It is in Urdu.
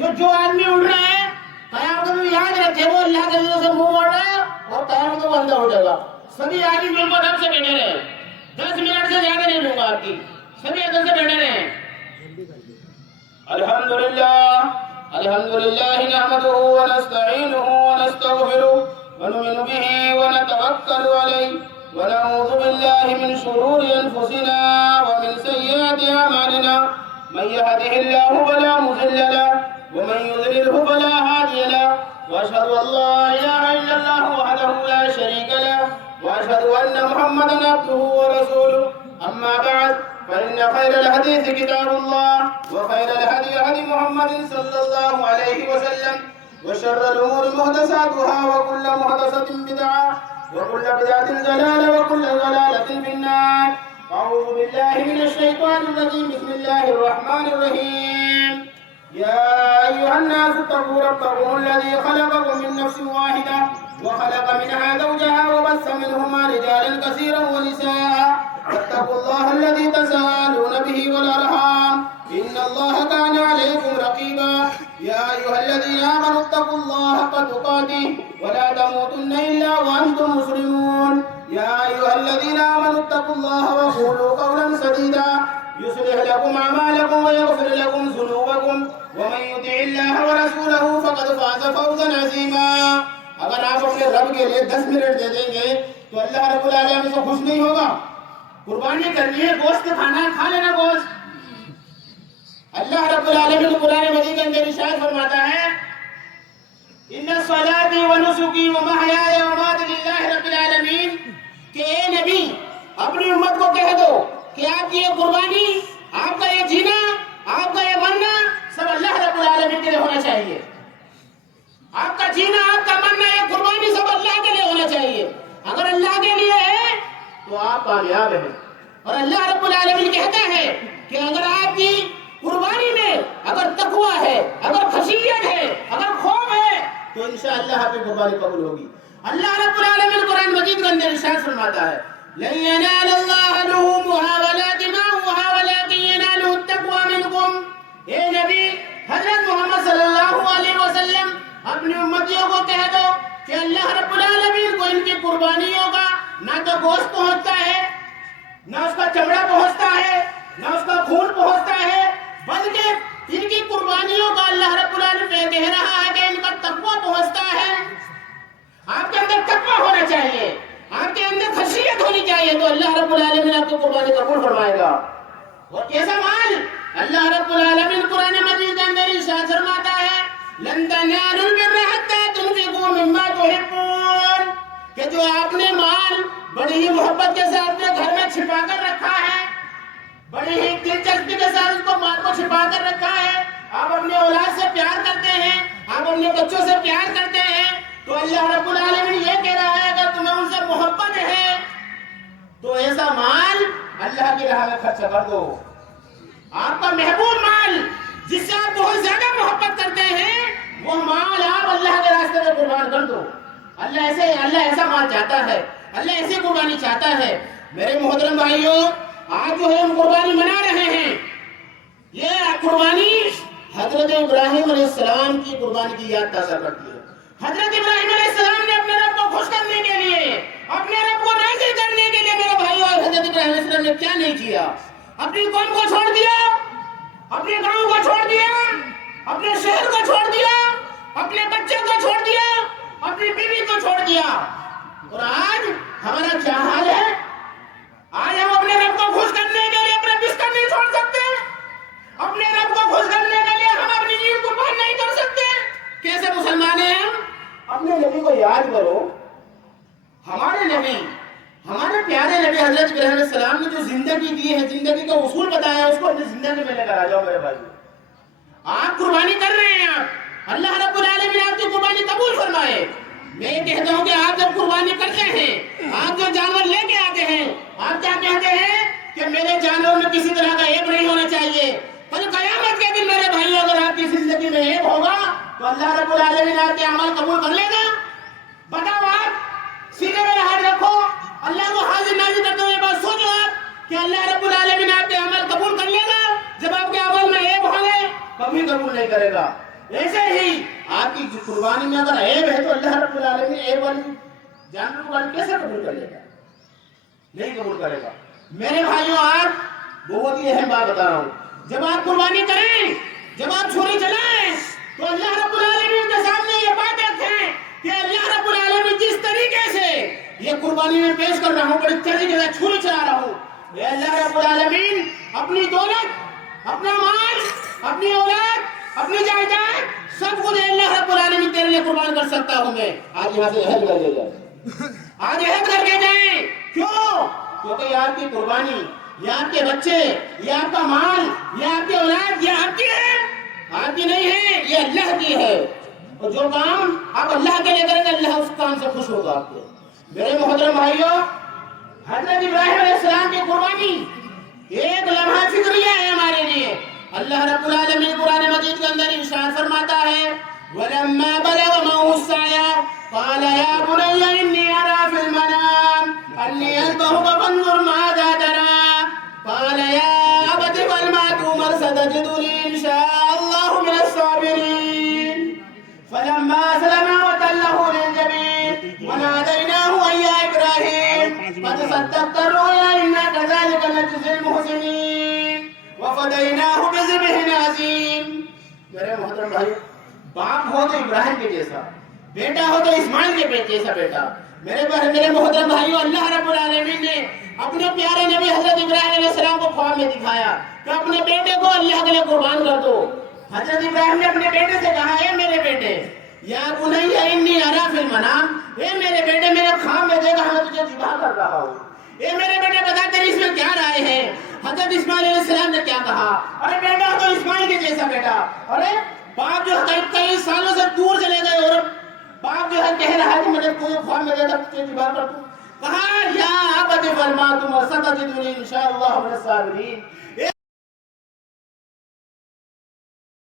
جو آدمی اڑ رہا ہے قیامت میں یاد رکھے وہ اللہ کے نبی سے منہ موڑ رہا ہے اور قیامت میں بندہ اٹھے گا. سبھی آدمی مل کر رب سے بیٹھے رہے. 10 منٹ سے زیادہ نہیں لوں گا آپ کی. سبھی ادھر سے بیٹھے رہے. الحمدللہ نحمده ونستعینه ونستغفره ونؤمن به ونتوکل علیہ ونعوذ باللہ من شرور انفسنا ومن سیئات اعمالنا من يهده الله فلا مضل له ومن يضلله فلا هادي له واشهد ان لا اله الا الله وحده لا شريك له واشهد ان محمدا عبده ورسوله اما بعد فإن خير الحديث كتاب الله وخير الهدي هدي محمد صلى الله عليه وسلم وشر الأمور محدثاتها وكل محدثة بدعة وكل بدعة ضلالة وكل ضلالة في النار. أعوذ بالله من الشيطان الرجيم. بسم الله الرحمن الرحيم. يا أيها الناس اتقوا ربكم الذي خلقكم من نفس واحدة وخلق منها زوجها وبث منهما رجالا كثيرا ونساء واتقوا الله الذي تساءلون به والأرحام إن الله كان عليكم رقيبا. يا أيها الذين آمنوا اتقوا الله حق تقاته ولا تموتن إلا وأنتم مسلمون. يا أيها الذين آمنوا اتقوا الله وقولوا قولا سديدا يصلح لكم أعمالكم ويغفر لكم ذنوبكم ومن يطع الله ورسوله فقد فاز فوزا عظيما. اگر آپ اپنے رب کے لیے 10 منٹ دے دیں گے تو اللہ رب العالمین سے خوش نہیں ہوگا. قربانی کرنی ہے، گوشت کھانا ہے، کھا لینا گوشت. اللہ رب العالمین قرآن مجید کے اندر ارشاد فرماتا ہے ان صلاتي ونسكي ومحياي ومماتي لله رب العالمین کہ اے نبی اپنی امت کو کہہ دو کہ آپ کی یہ قربانی، آپ کا یہ جینا، آپ کا یہ مرنا سب اللہ رب العالمین کے لیے ہونا چاہیے. آپ کا جینا، آپ کا مرنا، یہ قربانی سب اللہ کے لیے ہونا چاہیے. اگر اللہ کے لیے ہے تو آپ کامیاب ہیں. اور اللہ رب العالمین کہتا ہے کہ اگر آپ کی قربانی میں اگر تقویٰ ہے، اگر خشیت ہے، اگر خوف ہے تو انشاءاللہ آپ کی قربانی قبول ہوگی. اللہ رب العالمین قرآن مجید کے اندر ارشاد فرماتا ہے لن ينال الله لحومها ولا دماؤها ولكن يناله التقوى منكم. اے نبی حضرت محمد صلی اللہ علیہ وسلم اپنی امتیوں کو کہہ دو کہ اللہ رب العالمین کو ان کی قربانیوں کا نہ تو گوشت پہنچتا ہے، نہ اس کا چمڑا پہنچتا ہے، نہ اس کا خون پہنچتا ہے، بلکہ ان کی قربانیوں کا اللہ رب العالمین کہہ رہا ہے کہ ان کا تقویٰ پہنچتا ہے. آپ کے اندر تقویٰ ہونا چاہیے، آپ کے اندر خشیت ہونی چاہیے تو اللہ رب العالمین آپ کی قربانی قبول فرمائے گا. اور کیسا مال؟ اللہ رب العالمین قرآن مجید کے اندر ارشاد فرماتا ہے لن تنالوا البر حتى تنفقوا مما تحبون کہ جو آپ نے مال بڑی ہی محبت کے ساتھ اپنے گھر میں چھپا کر رکھا ہے، بڑی ہی دلچسپی کے ساتھ اس کو مال کو چھپا کر رکھا ہے، آپ اپنے اولاد سے پیار کرتے ہیں، آپ اپنے بچوں سے پیار کرتے ہیں تو اللہ رب العالمین یہ کہہ رہا ہے اگر تمہیں ان سے محبت ہے تو ایسا مال اللہ کی راہ میں خرچ کر دو. آپ کا محبوب مال جس سے آپ بہت زیادہ محبت کرتے ہیں وہ مال آپ اللہ کے راستے میں قربان کر دو. اللہ ایسا مال چاہتا ہے، اللہ ایسی قربانی چاہتا ہے. میرے محترم بھائیوں، آج جو ہے ہم قربانی منا رہے ہیں، یہ قربانی حضرت ابراہیم علیہ السلام کی قربانی کی یاد تازہ کرتی ہے. حضرت ابراہیم علیہ السلام نے اپنے رب کو خوش کرنے کے لیے، اپنے رب کو راضی کرنے کے لیے میرے بھائیوں حضرت ابراہیم علیہ السلام نے کیا نہیں کیا؟ اپنی قوم کو چھوڑ دیا، اپنے گاؤں کو چھوڑ دیا، اپنے شہر کو چھوڑ دیا، اپنے بچے کو چھوڑ دیا، اپنی بیوی کو چھوڑ دیا. اور آج ہمارا کیا حال ہے؟ آج ہم اپنے رب کو خوش کرنے کے لیے اپنا بستر نہیں چھوڑ سکتے، اپنے رب کو خوش کرنے کے لیے ہم اپنی نیند قربان نہیں کر سکتے. کیسے مسلمان ہیں ہم؟ اپنے نبی کو یاد کرو. ہمارے نبی، ہمارے پیارے نبی حضرت ابراہیم علیہ السلام نے جو زندگی دی ہے، زندگی کا اصول بتایا، اس کو اپنی زندگی میں لے کر آ جاؤ میرے بھائی. آپ قربانی کر رہے ہیں، آپ اللہ رب العالمین آپ کی قربانی قبول فرمائے. میں یہ کہتا ہوں کہ آپ جب قربانی کرتے ہیں، آپ جو جانور لے کے آتے ہیں، آپ کیا کہتے ہیں کہ میرے جانور میں کسی طرح کا عیب نہیں ہونا چاہیے. پر قیامت کے دن میرے بھائیوں اگر آپ کی زندگی میں عیب ہوگا تو اللہ رب العالمین آپ کے عمل قبول کر لے گا. بتاؤ، آپ سینے میں ہاتھ رکھو، اللہ کو حاضر ناظر کرتے ہوئے بات سوچو آپ کہ اللہ رب العالمین آپ کے عمل قبول کر لے گا. جب آپ کے عمل میں عیب ہوں گے کبھی قبول نہیں کرے گا. ایسے ہی آپ کی قربانی میں اگر عیب ہے تو اللہ رب العالمین عیب والی جانور کو کیسے قبول کر لے گا؟ نہیں قبول کرے گا۔ میرے بھائیوں آپ بہت ہی اہم بات بتا رہا ہوں، جب آپ قربانی کریں، جب آپ چھری چلائیں تو اللہ رب العالمین کے سامنے یہ بات رکھیں کہ اللہ رب العالمین جس طریقے سے یہ قربانی میں پیش کر رہا ہوں، بڑی طریقے سے چھری چلا رہا ہوں، اے اللہ رب العالمین اپنی دولت، اپنا مال، اپنی اولاد، اپنی جائیداد سب کچھ اللہ رب العالمین تیرے لیے قربان کر سکتا ہوں میں۔ آج یہاں سے عہد کر لے جائیں، آج عہد کر کے جائیں۔ کیوں؟ کیونکہ یہ آپ کی قربانی، یہ آپ کے بچے، یہ آپ کا مال، یہ آپ کی اولاد، یہ آپ کی ہے، آپ کی نہیں ہے، یہ اللہ کی ہے۔ اور جو کام آپ اللہ کے لیے کریں گے اللہ اس کام سے خوش ہوگا آپ کے۔ میرے محترم بھائیوں، حضرت ابراہیم علیہ السلام کی قربانی ایک لمحہ فکریہ ہے ہمارے لیے۔ اللہ رب العالمین قرآن مجید کے اندر ارشاد فرماتا ہے وَلَمَّا بَلَغَ مَعَهُ السَّعْيَ قَالَ يَا بُنَيَّ إِنِّي أَرَىٰ فِي الْمَنَامِ أَنِّي أَذْبَحُكَ فَانظُرْ مَاذَا تَرَىٰ قَالَ يَا أَبَتِ افْعَلْ مَا تُؤْمَرُ سَتَجِدُنِي إِن شَاءَ اللَّهُ مِنَ الصَّابِرِينَ فَلَمَّا أَسْلَمَا وَتَلَّهُ لِلْجَبِينِ وَنَادَيْنَاهُ أَن يَا إِبْرَاهِيمُ قَدْ صَدَّقْتَ الرُّؤْيَا إِنَّا كَذَٰلِكَ نَجْزِي الْمُحْسِنِينَ وَفَدَيْنَاهُ بِذِبْحٍ عَظِيمٍ۔ میرے محترم بھائی، باپ ہو تو ابراہیم کے جیسا، بیٹا ہو تو اسماعیل کے جیسا بیٹا۔ میرے محترم بھائیو، اللہ رب العالمین نے اپنے پیارے نبی حضرت ابراہیم علیہ السلام کو خواب میں دکھایا کہ اپنے بیٹے کو اللہ کے لیے قربان کر دو۔ حضرت ابراہیم نے اپنے بیٹے سے کہا اے میرے بیٹے، یا بنی انی اری فی المنام، اے میرے بیٹے میرے خواب میں دیکھا میں تجھے ذبح کر رہا ہوں، اے میرے بیٹے بتا تیری اس میں کیا رائے ہے؟ حضرت اسماعیل علیہ السلام نے کیا کہا؟ ارے بیٹا تو اسماعیل کے جیسا بیٹا۔ ارے باپ جو کئی سالوں سے دور چلے گئے اور باپ جو ہے کہہ رہا ہے کہ مجھے کوئی خواب میں دیکھا تجھے ذبح کر دوں۔ کہا یا ابت افعل ما تؤمر ستجدنی ان شاء اللہ من الصابرین۔